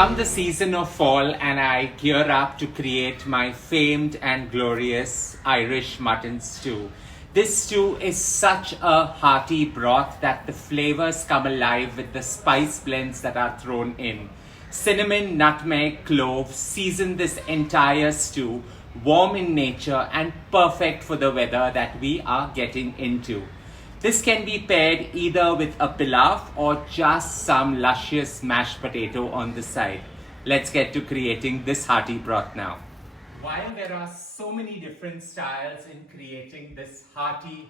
Come the season of fall and I gear up to create my famed and glorious Irish mutton stew. This stew is such a hearty broth that the flavors come alive with the spice blends that are thrown in. Cinnamon, nutmeg, clove season this entire stew, warm in nature and perfect for the weather that we are getting into. This can be paired either with a pilaf or just some luscious mashed potato on the side. Let's get to creating this hearty broth now. While there are so many different styles in creating this hearty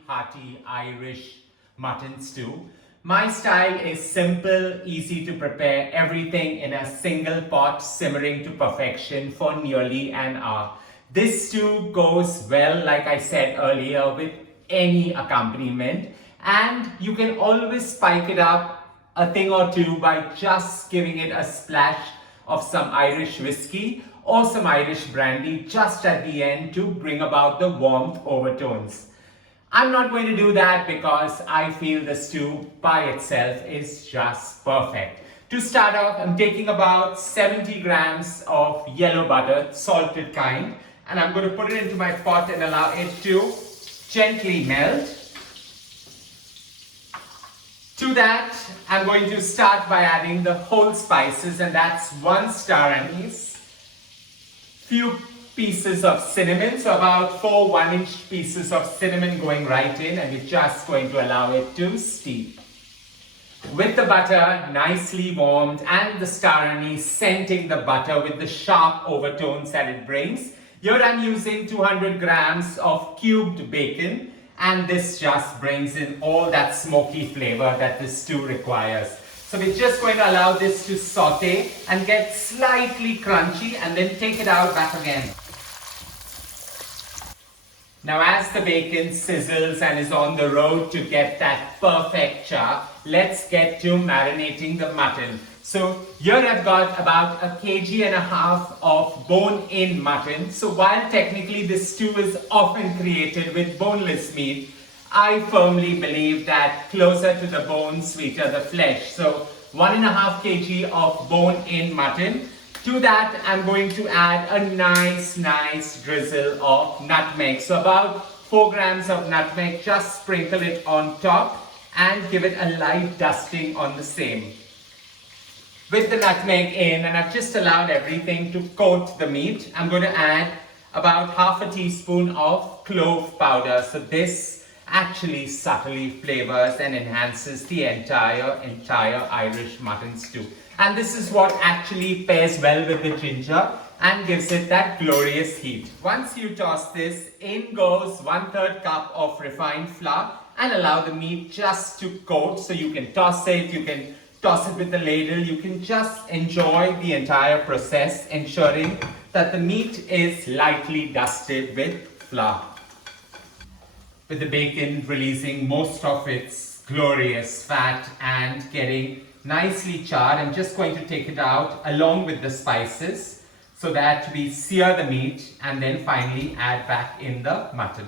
Irish mutton stew, my style is simple, easy to prepare, everything in a single pot simmering to perfection for nearly an hour. This stew goes well, like I said earlier, with any accompaniment, and you can always spike it up a thing or two by just giving it a splash of some Irish whiskey or some Irish brandy just at the end to bring about the warmth overtones. I'm not going to do that because I feel the stew by itself is just perfect. To start off, I'm taking about 70 grams of yellow butter, salted kind, and I'm going to put it into my pot and allow it to gently melt. To that, I'm going to start by adding the whole spices, and that's 1 star anise, few pieces of cinnamon, so about 4 1-inch pieces of cinnamon going right in, and we're just going to allow it to steep. With the butter nicely warmed and the star anise scenting the butter with the sharp overtones that it brings, here I'm using 200 grams of cubed bacon, and this just brings in all that smoky flavor that this stew requires. So we're just going to allow this to saute and get slightly crunchy and then take it out back again. Now as the bacon sizzles and is on the road to get that perfect char, let's get to marinating the mutton. So here I've got about 1.5 kg of bone-in mutton. So while technically this stew is often created with boneless meat, I firmly believe that closer to the bone, sweeter the flesh. So 1.5 kg of bone-in mutton. To that, I'm going to add a nice drizzle of nutmeg. So about 4 grams of nutmeg, just sprinkle it on top and give it a light dusting on the same. With the nutmeg in, and I've just allowed everything to coat the meat, I'm going to add about 1/2 teaspoon of clove powder. So this actually subtly flavors and enhances the entire Irish mutton stew. And this is what actually pairs well with the ginger and gives it that glorious heat. Once you toss this, in goes 1/3 cup of refined flour and allow the meat just to coat. So you can toss it, you can toss it with the ladle, you can just enjoy the entire process, ensuring that the meat is lightly dusted with flour. With the bacon releasing most of its glorious fat and getting nicely charred, I'm just going to take it out along with the spices so that we sear the meat and then finally add back in the mutton.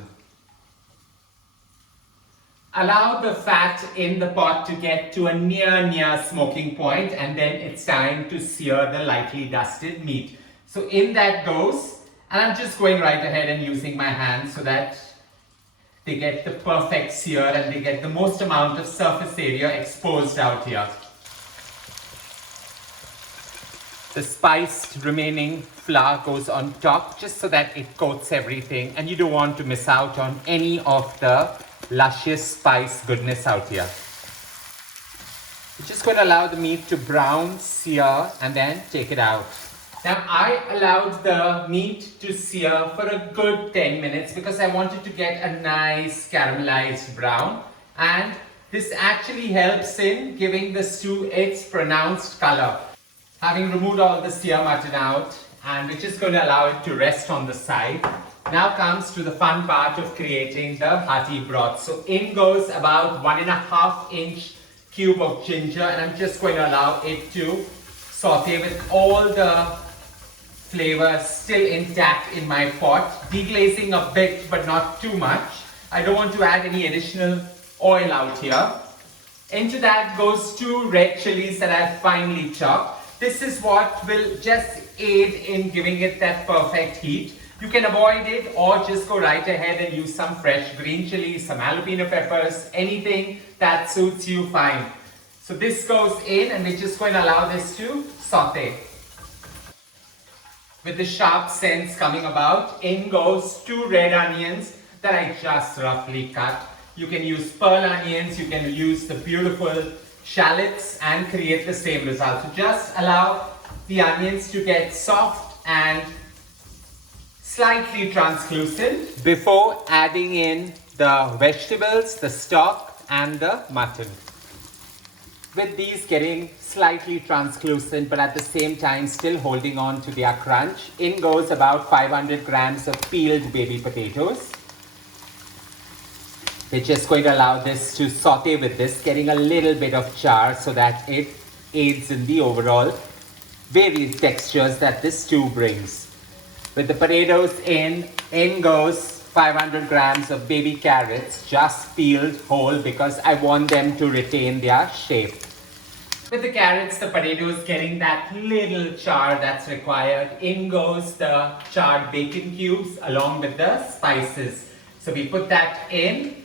Allow the fat in the pot to get to a near smoking point, and then it's time to sear the lightly dusted meat. So in that goes, and I'm just going right ahead and using my hands so that they get the perfect sear and they get the most amount of surface area exposed out here. The spiced remaining flour goes on top just so that it coats everything, and you don't want to miss out on any of the luscious spice goodness out here. We're just going to allow the meat to brown, sear, and then take it out. Now I allowed the meat to sear for a good 10 minutes because I wanted to get a nice caramelized brown, and this actually helps in giving the stew its pronounced color. Having removed all the sear mutton out, and we're just going to allow it to rest on the side. Now comes to the fun part of creating the hearty broth. So in goes about 1.5-inch cube of ginger, and I'm just going to allow it to saute with all the flavors still intact in my pot, deglazing a bit but not too much. I don't want to add any additional oil out here. Into that goes 2 red chilies that I've finely chopped. This is what will just aid in giving it that perfect heat. You can avoid it or just go right ahead and use some fresh green chilies, some jalapeno peppers, anything that suits you fine. So this goes in and we're just going to allow this to saute. With the sharp scents coming about, in goes 2 red onions that I just roughly cut. You can use pearl onions, you can use the beautiful shallots and create the same result. So just allow the onions to get soft and slightly translucent before adding in the vegetables, the stock and the mutton. With these getting slightly translucent but at the same time still holding on to their crunch, in goes about 500 grams of peeled baby potatoes. We're just going to allow this to saute with this, getting a little bit of char so that it aids in the overall various textures that this stew brings. With the potatoes in goes 500 grams of baby carrots, just peeled whole because I want them to retain their shape. With the carrots, the potatoes getting that little char that's required, in goes the charred bacon cubes along with the spices. So we put that in,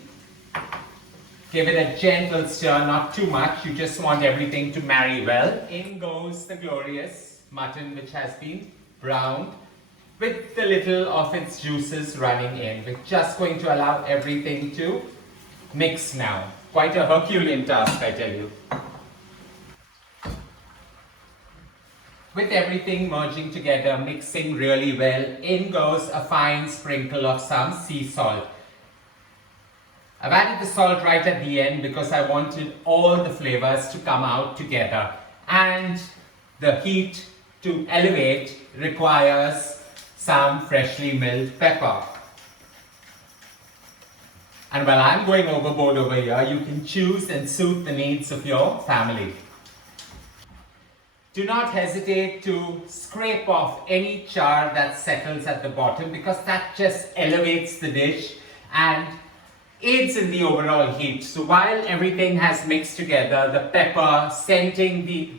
give it a gentle stir, not too much, you just want everything to marry well. In goes the glorious mutton which has been browned, with the little of its juices running in. We're just going to allow everything to mix now. Quite a Herculean task, I tell you. With everything merging together, mixing really well, in goes a fine sprinkle of some sea salt. I've added the salt right at the end because I wanted all the flavors to come out together. And the heat to elevate requires some freshly milled pepper. And while I'm going overboard over here, you can choose and suit the needs of your family. Do not hesitate to scrape off any char that settles at the bottom because that just elevates the dish and aids in the overall heat. So while everything has mixed together, the pepper scenting the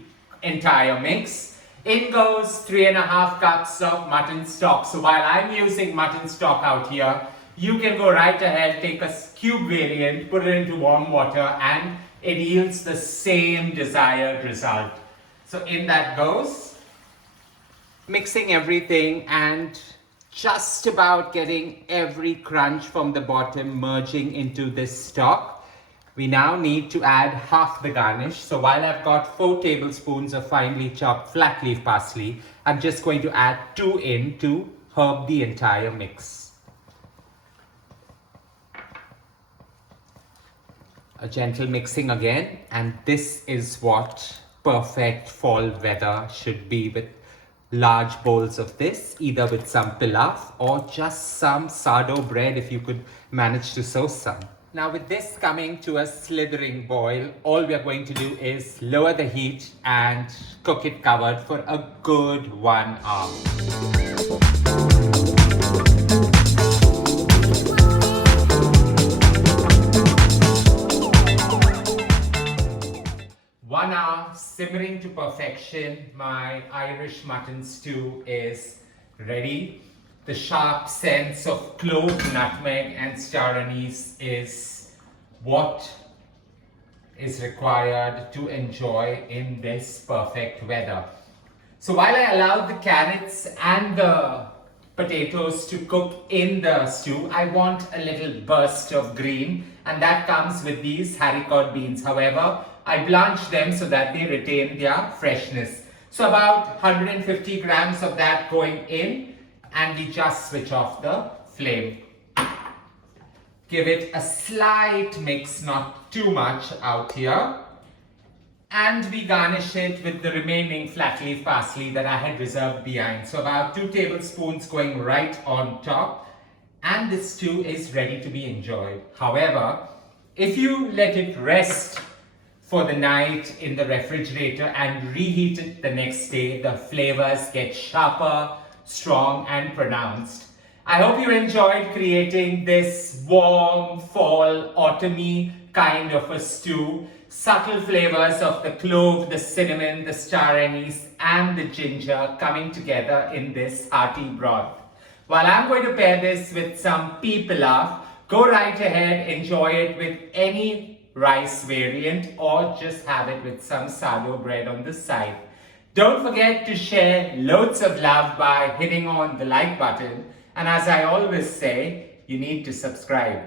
entire mix, in goes 3.5 cups of mutton stock. So while I'm using mutton stock out here, you can go right ahead, take a cube variant, put it into warm water and it yields the same desired result. So in that goes, mixing everything and just about getting every crunch from the bottom merging into this stock. We now need to add half the garnish. So while I've got 4 tablespoons of finely chopped flat leaf parsley, I'm just going to add 2 in to herb the entire mix. A gentle mixing again, and this is what perfect fall weather should be, with large bowls of this, either with some pilaf or just some sardo bread if you could manage to source some. Now with this coming to a slithering boil, all we are going to do is lower the heat and cook it covered for a good 1 hour. 1 hour simmering to perfection. My Irish mutton stew is ready. The sharp sense of clove, nutmeg and star anise is what is required to enjoy in this perfect weather. So while I allowed the carrots and the potatoes to cook in the stew, I want a little burst of green, and that comes with these haricot beans. However, I blanch them so that they retain their freshness. So about 150 grams of that going in, and we just switch off the flame. Give it a slight mix, not too much out here. And we garnish it with the remaining flat leaf parsley that I had reserved behind. So about 2 tablespoons going right on top. And this stew is ready to be enjoyed. However, if you let it rest for the night in the refrigerator and reheat it the next day, the flavors get sharper, strong and pronounced. I hope you enjoyed creating this warm, fall, autumny kind of a stew. Subtle flavors of the clove, the cinnamon, the star anise, and the ginger coming together in this hearty broth. While I'm going to pair this with some pea pilaf, go right ahead, enjoy it with any rice variant or just have it with some sourdough bread on the side. Don't forget to share loads of love by hitting on the like button. And as I always say, you need to subscribe.